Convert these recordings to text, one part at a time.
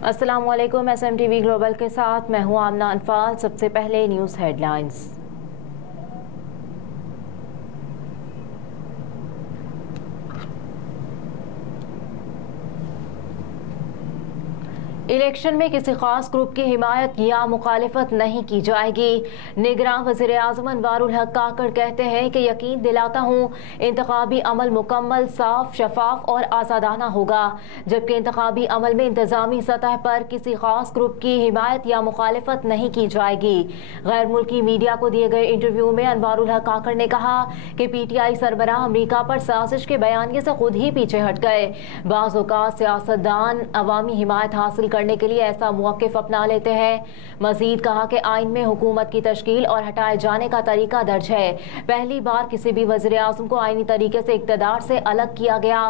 अस्सलामुअलैकुम। SMTV global के साथ मैं हूं आमना अनफाल। सबसे पहले न्यूज़ हेडलाइंस। इलेक्शन में किसी खास ग्रुप की हिमायत या मुखालिफत नहीं की जाएगी। निगरान वज़ीर आज़म अनवारुल हक काकड़ कहते हैं कि यकीन दिलाता हूँ इंतखाबी अमल मुकम्मल, साफ, शफाफ और आज़ादाना होगा, जबकि इंतखाबी अमल में इंतजामी सतह पर किसी खास ग्रुप की हिमायत या मुखालिफत नहीं की जाएगी। गैर मुल्की मीडिया को दिए गए इंटरव्यू में अनवारुल हक काकड़ ने कहा कि PTI सरबराह अमरीका पर साजिश के बयानिए से खुद ही पीछे हट गए। बाज़ औक़ात सियासतदान अवामी हिमायत हासिल करने के लिए ऐसा मौक़िफ़ अपना लेते हैं। मजीद कहा कि आइन में हुकूमत की तश्कील और हटाए जाने का तरीका दर्ज है। पहली बार किसी भी वज़ीर आज़म को आइनी तरीके से इक़्तिदार से अलग किया गया।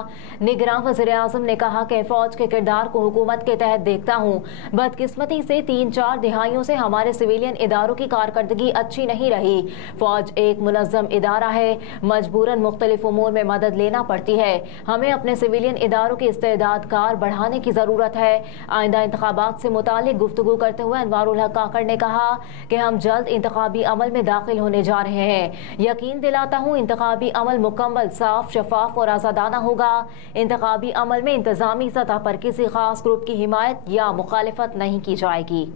निगरान वज़ीर आज़म ने कहा कि फ़ौज के किरदार को हुकूमत के तहत देखता हूँ। बदकिस्मती से 3-4 दिहाइयों से हमारे सिविलियन इदारों की कारकर्दगी अच्छी नहीं रही। फ़ौज एक मुनज़्ज़म इदारा है, मजबूरन मुख्तलिफ उमूर में मदद लेना पड़ती है। हमें अपने सिविलियन इदारों की इस्तेदाद कार बढ़ाने की ज़रूरत है। आइंदा इंतखाबात से मुतालिक गुफ्तगू करते हुए अनवारुल हक काकड़ ने कहा कि हम जल्द इंतखाबी अमल में दाखिल होने जा रहे हैं। यकीन दिलाता हूँ इंतखाबी अमल मुकम्मल, साफ, शफाफ और आज़ादाना होगा। इंतखाबी अमल में इंतजामी सतह पर किसी खास ग्रुप की हिमायत या मुखालिफत नहीं की जाएगी।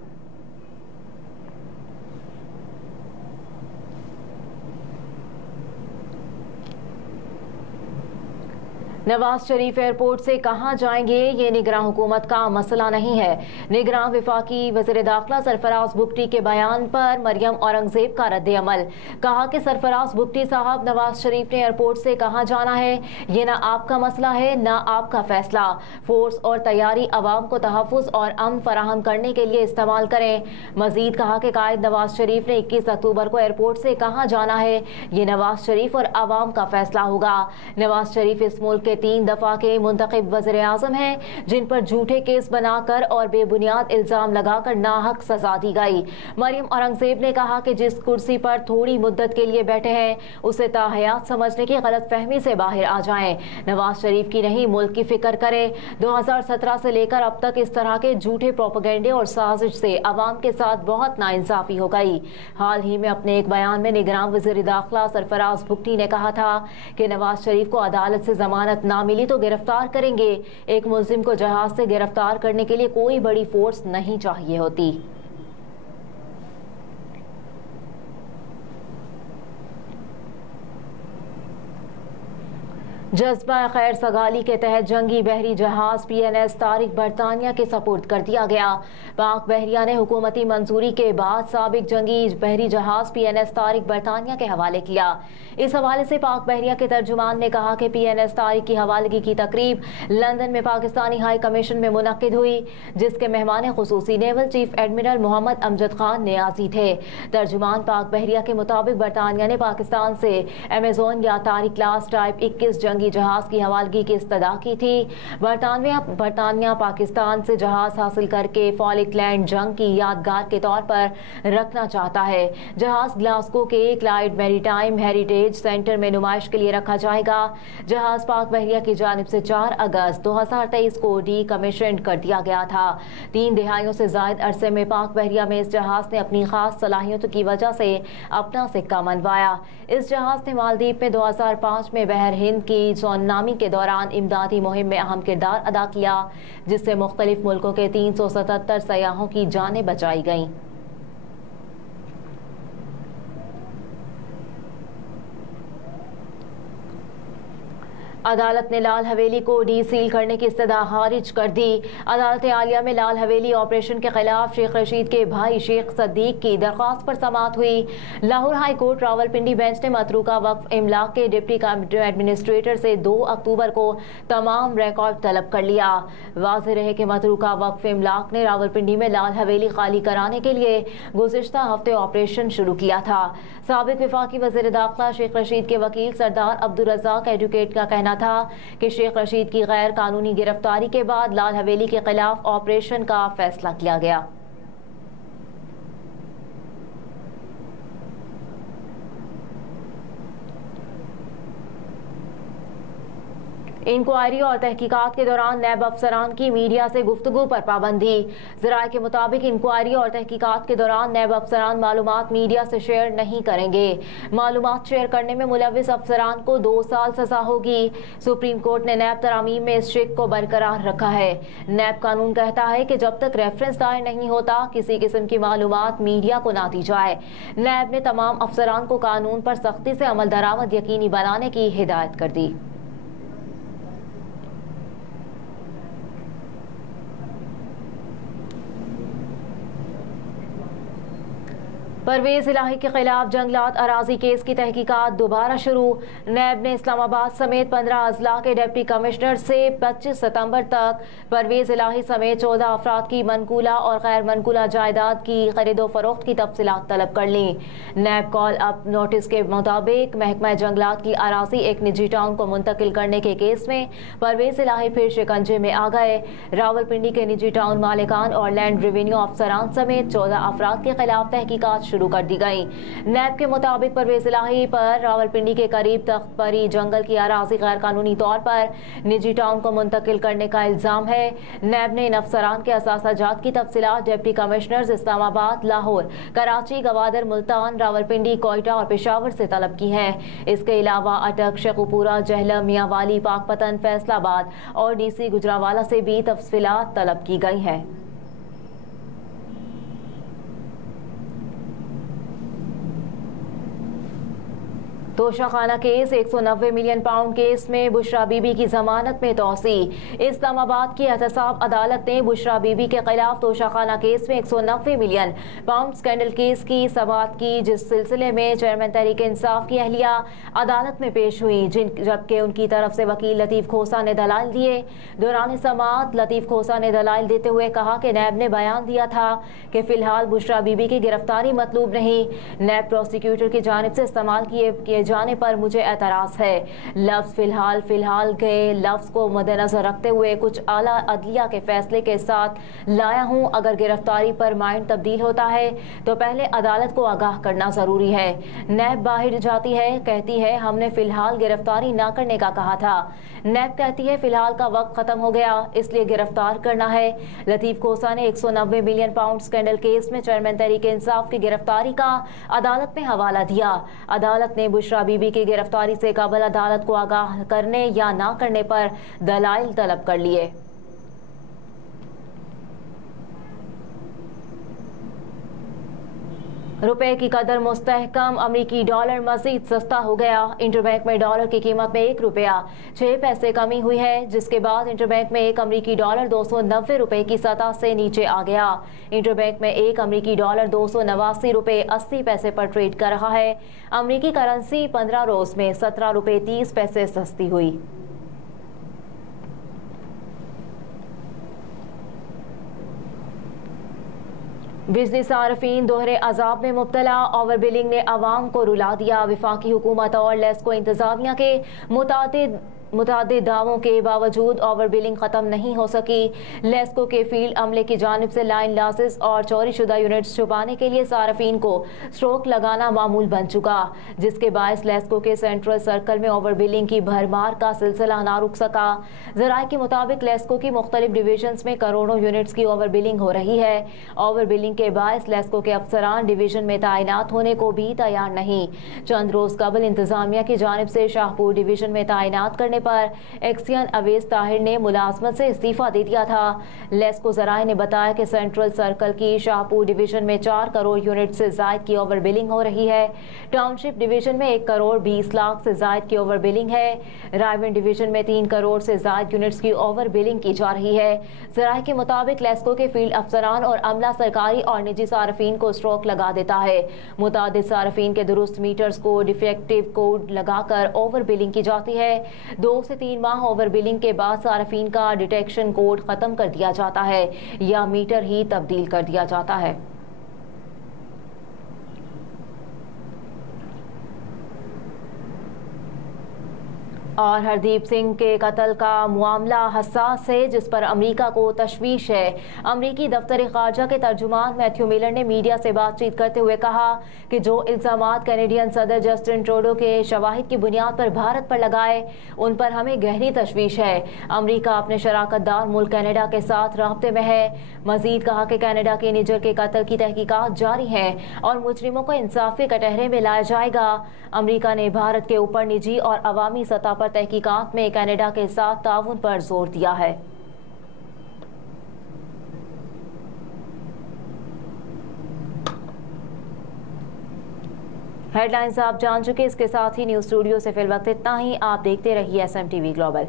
नवाज शरीफ एयरपोर्ट से कहां जाएंगे, ये निगरान हुकूमत का मसला नहीं है। निगरान विफाकी वज़ीर दाखिला सरफराज बुगटी के बयान पर मरियम औरंगजेब का रद्द अमल। कहा कि सरफराज बुगटी साहब, नवाज शरीफ ने एयरपोर्ट से कहां जाना है ये ना आपका मसला है ना आपका फैसला। फोर्स और तैयारी अवाम को तहफ़्फ़ुज़ और अमन फराहम करने के लिए इस्तेमाल करें। मजीद कहा कि कायद नवाज शरीफ ने 21 अक्टूबर को एयरपोर्ट से कहां जाना है ये नवाज शरीफ और अवाम का फैसला होगा। नवाज शरीफ इस मुल्क 3 दफा के मुंतखब वज़ीर आज़म हैं जिन पर झूठे केस बनाकर और बेबुनियाद इल्जाम लगाकर नाहक सजा दी गई। मरियम औरंगजेब ने कहा कि जिस कुर्सी पर थोड़ी मुद्दत के लिए बैठे हैं उसे ताहयात समझने की गलत फहमी से बाहर आ जाएं। नवाज शरीफ की नहीं, मुल्क की फिक्र करें। 2017 से लेकर अब तक इस तरह के झूठे प्रोपेगेंडे और साजिश से अवाम के साथ बहुत नाइंसाफी हो गई। हाल ही में अपने एक बयान में निगरान वज़ीर दाखिला सरफराज बुगटी ने कहा था कि नवाज शरीफ को अदालत से जमानत ना मिली तो गिरफ्तार करेंगे। एक मुल्जिम को जहाज से गिरफ्तार करने के लिए कोई बड़ी फोर्स नहीं चाहिए होती। जज्बा खैर सगाली के तहत जंगी बहरी जहाज PNS तारिक बरतानिया के सपुर्द कर दिया गया। पाक बहरिया ने हुकूमती मंजूरी के बाद साबिक जंगी बहरी जहाज PNS तारिक बरतानिया के हवाले किया। इस हवाले से पाक बहरिया के तर्जुमान ने कहा कि PNS तारिक की हवालगी की तकरीब लंदन में पाकिस्तानी हाई कमीशन में मुनक्किद हुई, जिसके मेहमान खुसूसी naval chief admiral Mohammad Amjad Khan Niazi थे। तर्जुमान पाक बहरिया के मुताबिक बरतानिया ने पाकिस्तान से अमेजोन या तारिक क्लास टाइप 21 जंगी जहाज की हवालगी की इस्तदा की थी। बरतानिया पाकिस्तान से जहाज हासिल करके फॉलिकलैंड जंग की यादगार के तौर पर रखना चाहता है। जहाज ग्लासगो के क्लाइड मैरीटाइम हेरिटेज सेंटर में नुमाइश के लिए रखा जाएगा। जहाज पाक बहरिया की जानिब से 4 अगस्त 2023 को डी कमीशन कर दिया गया था। 3 दिहाइयों से जायद अरसे में पाक बहरिया में इस जहाज ने अपनी खास सलाहियतों की वजह से अपना सिक्का मनवाया। इस जहाज ने मालदीव में 2005 में बहर हिंद की सोनामी के दौरान इमदादी मुहिम में अहम किरदार अदा किया, जिससे मुख्तलिफ मुल्कों के 377 सयाहों की जानें बचाई गईं। अदालत ने लाल हवेली को डी सील करने की इस्तदा खारिज कर दी। अदालत आलिया में लाल हवेली ऑपरेशन के खिलाफ शेख रशीद के भाई शेख सदीक की दरख्वास्त पर समाअत हुई। Lahore high court Rawalpindi bench ने मतरूका वक्फ इमलाक के डिप्टी एडमिनिस्ट्रेटर से 2 अक्टूबर को तमाम रिकॉर्ड तलब कर लिया। वाज़ेह रहे कि मतरूका वक्फ इमलाक ने रावलपिंडी में लाल हवेली खाली कराने के लिए गुज़िश्ता हफ्ते ऑपरेशन शुरू किया था। साबिक वफाकी वज़ीर दाखिला शेख रशीद के वकील सरदार अब्दुल रज़ाक एडवोकेट का कहना था कि शेख रशीद की गैर कानूनी गिरफ्तारी के बाद लाल हवेली के खिलाफ ऑपरेशन का फैसला किया गया। इंक्वायरी और तहकीकात के दौरान नैब अफसरान की मीडिया से गुफ्तगू पर पाबंदी। ज़राए के मुताबिक इंक्वायरी और तहकीकात के दौरान नैब अफसरान मालूमात मीडिया से शेयर नहीं करेंगे। मालूमात शेयर करने में मुलविस अफसरान को 2 साल सजा होगी। सुप्रीम कोर्ट ने नैब तरामीम में इस शिक को बरकरार रखा है। नैब कानून कहता है कि जब तक रेफरेंस दायर नहीं होता किसी किस्म की मालूमात मीडिया को ना दी जाए। नैब ने तमाम अफसरान को कानून पर सख्ती से अमल दरामद यकीनी बनाने की हिदायत कर दी। परवेज इलाही के खिलाफ जंगलात अराजी केस की तहकीकात दोबारा शुरू। नैब ने इस्लामाबाद समेत 15 अजला के डिप्टी कमिश्नर से 25 सितंबर तक परवेज इलाही समेत 14 अफराद की मनकूला और गैर मनकूला जायदाद की खरीदो फरोख्त की तफसीलात तलब कर ली। नैब कॉल अप नोटिस के मुताबिक महकमा जंगलात की अराजी एक निजी टाउन को मुंतकिल करने के केस में परवेज इलाही फिर शिकंजे में आ गए। रावलपिंडी के निजी टाउन मालिकान और लैंड रेवेन्यू अफसरान समेत 14 अफराद के खिलाफ तहकीकात शुरू कर दी गई। नैब के मुताबिक परवेज इलाही पर रावलपिंडी के करीब तख्तपरी जंगल की अराजी गैर कानूनी तौर पर निजी टाउन को मुंतकिल करने का इल्जाम है। नैब ने इन अफसरान के असासाजात की तफसीलात डिप्टी कमिश्नर्स इस्लामाबाद, लाहौर, कराची, गवादर, मुल्तान, रावलपिंडी, कोयटा और पेशावर से तलब की हैं। इसके अलावा अटक, शेखुपुरा, जहलम, मियांवाली, पाकपतन, फैसलाबाद और DC गुजरावाला से भी तफसीलात तलब की गई है। Toshakhana case 190 million pound case में बुशरा बीबी की जमानत में तोसी। इस्लामाबाद की एहतसाब अदालत ने बुशरा बीबी के खिलाफ तोशाखाना केस में 190 मिलियन पाउंड स्कैंडल केस की समाअत की, जिस सिलसिले में चेयरमैन तहरीक इंसाफ की अहलिया अदालत में पेश हुई, जबकि उनकी तरफ से वकील लतीफ खोसा ने दलाल दिए। दौरान समाअत लतीफ खोसा ने दलाल देते हुए कहा कि नैब ने बयान दिया था कि फिलहाल बुशरा बीबी की गिरफ्तारी मतलूब नहीं। नैब प्रोसिक्यूटर की जानिब से इस्तेमाल किए जाने पर मुझे एतराज़ है। लफ्ज़ फिलहाल के लफ्ज़ को मद्देनजर रखते हुए कुछ आला अदलिया के फैसले के साथ लाया हूँ। अगर गिरफ्तारी पर माइंड तब्दील होता है तो पहले अदालत को आगाह करना ज़रूरी है। नैब बाहर जाती है, कहती है हमने फिलहाल गिरफ्तारी ना करने का कहा था। नैब कहती है फिलहाल का वक्त ख़त्म हो गया, इसलिए गिरफ्तार करना है। लतीफ खोसा ने 190 मिलियन पाउंड स्कैंडल केस में चेयरमैन तहरीक इंसाफ की गिरफ्तारी का अदालत में हवाला दिया। अदालत ने बुशरा बीबी की गिरफ्तारी से कबल अदालत को आगाह करने या ना करने पर दलाइल तलब कर लिए। रुपए की कदर मुस्तहकम, अमरीकी डॉलर मजीद सस्ता हो गया। इंटरबैंक में डॉलर की कीमत में 1 रुपया 6 पैसे कमी हुई है, जिसके बाद इंटरबैंक में एक अमरीकी डॉलर 290 रुपए की सतह से नीचे आ गया। इंटरबैंक में एक अमरीकी डॉलर 289 रुपए 80 पैसे पर ट्रेड कर रहा है। अमरीकी करेंसी 15 रोज में 17 रुपए 30 पैसे सस्ती हुई। बिजली सार्फिन दोहरे अजाब में मुब्तला, ओवर बिलिंग ने अवाम को रुला दिया। वफाकी हुकूमत और लेस्को इंतजामिया के मुतादिद दावों के बावजूद ओवर बिलिंग ख़त्म नहीं हो सकी। लेस्को के फील्ड अमले की जानिब से लाइन लॉसेस और चोरी शुदा यूनिट्स छुपाने के लिए सार्फिन को स्ट्रोक लगाना मामूल बन चुका, जिसके बायस लेस्को के सेंट्रल सर्कल में ओवर बिलिंग की भरमार का सिलसिला ना रुक सका। ज़राए के मुताबिक लेस्को की मुख्तलिफ डिवीजन्स में करोड़ों यूनिट्स की ओवर बिलिंग हो रही है। ओवर बिलिंग के बायस लेस्को के अफसरान डिवीजन में तैनात होने को भी तैयार नहीं। चंद रोज कबल इंतजामिया की जानिब से शाहपुर डिवीजन में तैनात करने पर एक्सियन अवेज ताहिर ने मुलाजमत से इस्तीफा दे दिया था। लेस्को ज़राए ने बताया कि सेंट्रल सर्कल की शाहपुर डिवीजन में 4 करोड़ यूनिट से जायद की ओवर बिलिंग हो रही है। टाउनशिप डिवीजन में 1 करोड़ 20 लाख से जायद की ओवर बिलिंग है। रायवन डिवीजन में 3 करोड़ से जायद यूनिट्स की ओवर बिलिंग की जा रही है। ज़राए के मुताबिक लेस्को के फील्ड अफसरान और अमला सरकारी और निजी सार्फिन को स्ट्रोक लगा देता है। मुतादिद सार्फिन के दुरुस्त मीटर्स को डिफेक्टिव कोड लगाकर ओवर बिलिंग की जाती है। 2 से 3 माह ओवर बिलिंग के बाद सार्फिन का डिटेक्शन कोड खत्म कर दिया जाता है या मीटर ही तब्दील कर दिया जाता है। और हरदीप सिंह के कत्ल का मामला हसास है, जिस पर अमेरिका को तशवीश है। अमेरिकी दफ्तर खारजा के तर्जुमान मैथ्यू मिलर ने मीडिया से बातचीत करते हुए कहा कि जो इल्जामात कैनेडियन सदर जस्टिन ट्रूडो के शवाहिद की बुनियाद पर भारत पर लगाए, उन पर हमें गहरी तशवीश है। अमेरिका अपने शराकतदार मुल्क कनाडा के साथ राब्ते में है। मजीद कहा कि कनाडा के निजर के कत्ल की तहकीकात जारी हैं और मुजरिमों को इंसाफ के कटहरे में लाया जाएगा। अमेरिका ने भारत के ऊपर निजी और अवामी सतह पर तहकीकात में कनाडा के साथ ताउन पर जोर दिया है। हेडलाइंस आप जान चुके, इसके साथ ही न्यूज स्टूडियो से फिल वक्त इतना ही। आप देखते रहिए SMTV ग्लोबल।